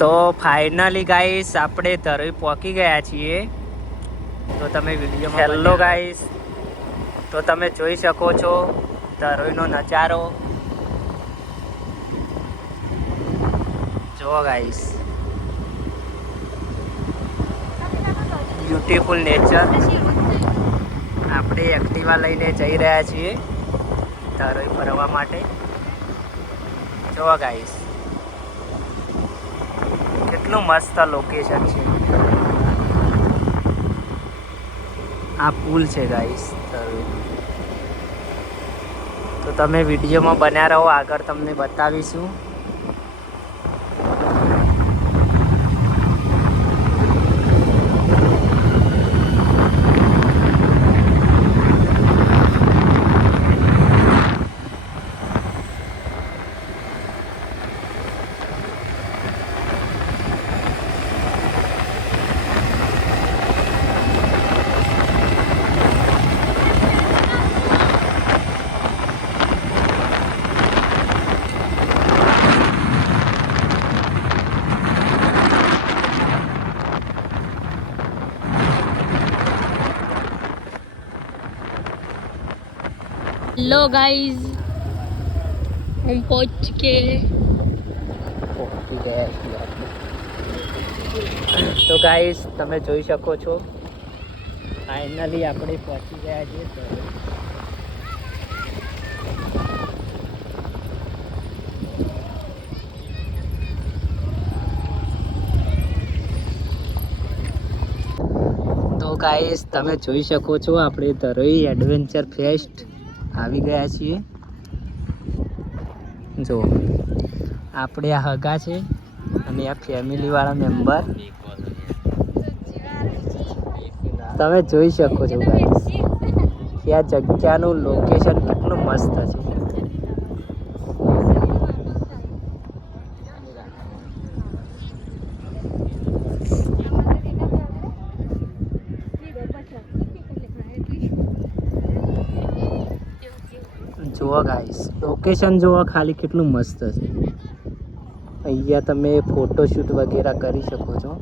તો finally guys આપણે ધરોઈ પહોંચી ગયા છીએ. તો તમે વિડીયોમાં હેલો ગાઈસ, તો તમે જોઈ શકો છો ધરોઈનો નજારો. જો ગાઈસ, બ્યુટીફુલ નેચર. આપણે એક્ટિવા લઈને જઈ રહ્યા છીએ ધરોઈ ફરવા માટે. જો ગાઈસ, કેટલું મસ્ત લોકેશન છે. આ પુલ છે ગાઈસ ધરોઈ. તો તમે વિડીયોમાં બન્યા રહો, આગળ તમને બતાવીશું. हेलो गाइस, हम पहुंच चुके हैं. તો ગાઈસ તમે જોઈ શકો છો ફાઇનલી આપણે પહોંચી ગયા છીએ ધરોઈ. તો ગાઈસ તમે જોઈ શકો છો આપણે ધરોઈ એડવેન્ચર ફેસ્ટ આવી ગયા છીએ. જો આપણે આ હગા છે અને આ ફેમિલી વાળા મેમ્બર. તમે જોઈ શકો છો ગાઈસ કે આ જગ્યાનું લોકેશન કેટલું મસ્ત છે. જુઓ ગાઈસ, લોકેશન જુઓ ખાલી કેટલું મસ્ત છે. અહીંયા તમે ફોટોશૂટ વગેરે કરી શકો છો.